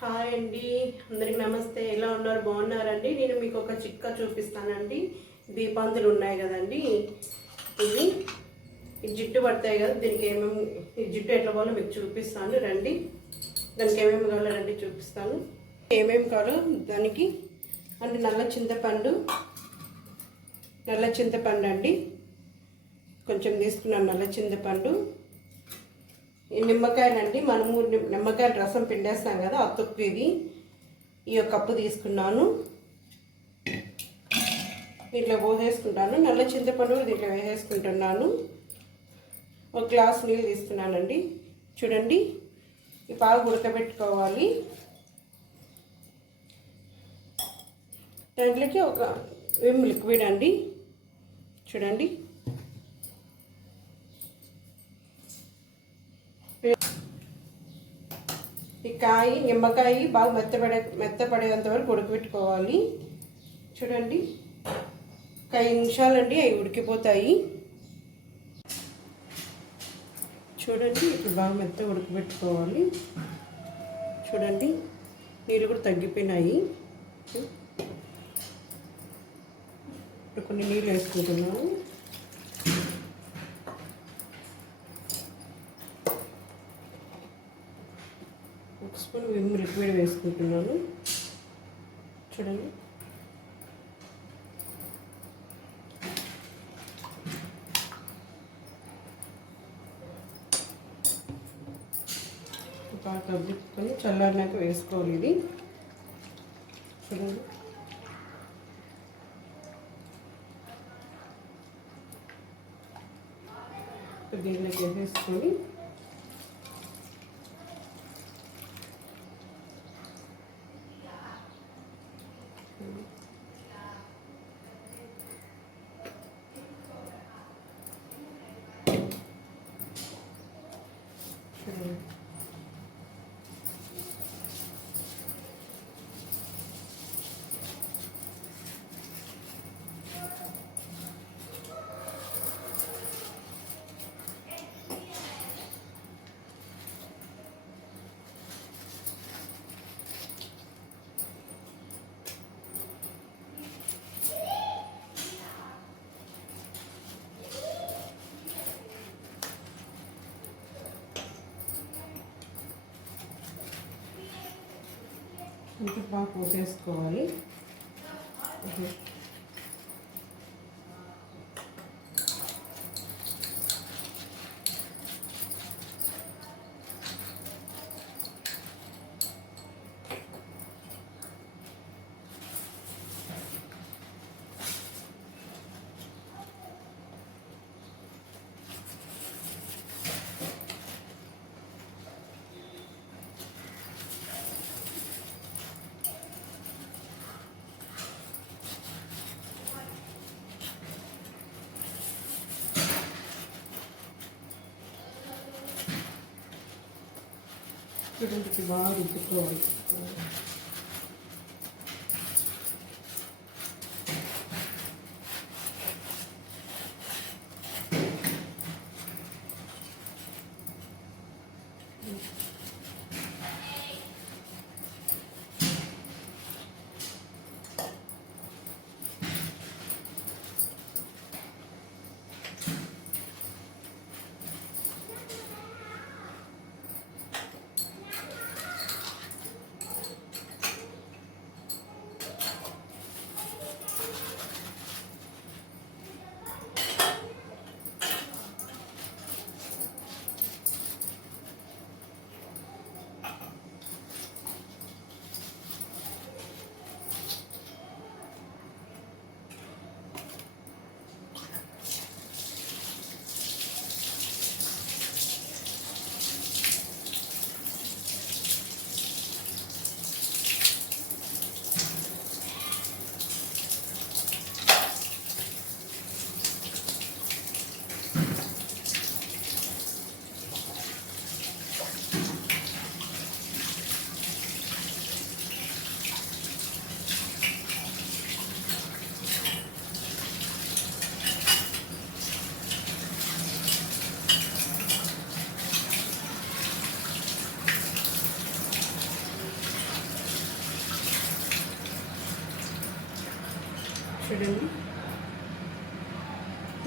Hi అండి, అందరికి నమస్తే. ఎలా ఉన్నారు? బాగున్నారండి? నేను మీకు ఒక చిట్కా చూపిస్తానండి. దీపాంతులు ఉన్నాయి కదండి, ఇవి ఈ జిడ్డు పడతాయి కదా, దీనికి ఏమేమి ఈ జిడ్డు ఎట్లా కావాలో మీకు చూపిస్తాను రండి. దానికి ఏమేమి కావాలో రండి చూపిస్తాను. ఏమేమి కావాలో దానికి అంటే నల్ల చింతపండు అండి, కొంచెం తీసుకున్నాను నల్ల చింతపండు. ఈ నిమ్మకాయలండి, మనము నిమ్మకాయల రసం పిండేస్తాం కదా, ఆ తొక్కు ఇది. ఈ కప్పు తీసుకున్నాను, దీంట్లో పోసేసుకుంటాను. నల్ల చింతపండు దీంట్లో వేసేసుకుంటున్నాను. ఒక గ్లాస్ నీళ్ళు తీసుకున్నానండి. చూడండి, ఈ బాగా ఉడకబెట్టుకోవాలి. దాంట్లోకి ఒక విమ్ లిక్విడ్ అండి, చూడండి. ఈ నిమ్మకాయ బాగా మెత్తపడేంత వరకు ఉడకబెట్టుకోవాలి. చూడండి, ఒక 5 నిమిషాలండి, అవి ఉడికిపోతాయి. చూడండి, ఇప్పుడు బాగా మెత్తగా ఉడకబెట్టుకోవాలి. చూడండి, నీళ్ళు కూడా తగ్గిపోయినాయి. ఇప్పుడు కొన్ని నీళ్ళు వేసుకుంటున్నాను. ఒక స్పూన్ విమ్ లిక్విడ్ వేసుకుంటున్నాను. చూడండి, బాగా కలుపుకొని చల్లారినాక వేసుకోవాలి ఇది. చూడండి, దీనిలోకి వేసేసుకొని ఇంకా బాగా పోసేసుకోవాలి. చూడండి, బాగా రుద్దుకోవాలి. చూడండి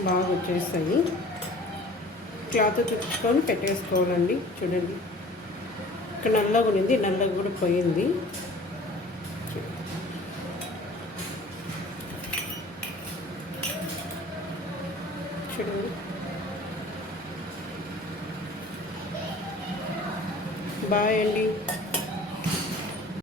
బాగా వచ్చేస్తాయి. క్లాత్ చుట్టుకొని పెట్టేసుకోవాలండి. చూడండి ఇక్కడ నల్లగా ఉన్నింది, నల్లగా కూడా పోయింది. చూడండి బాయ్ అండి.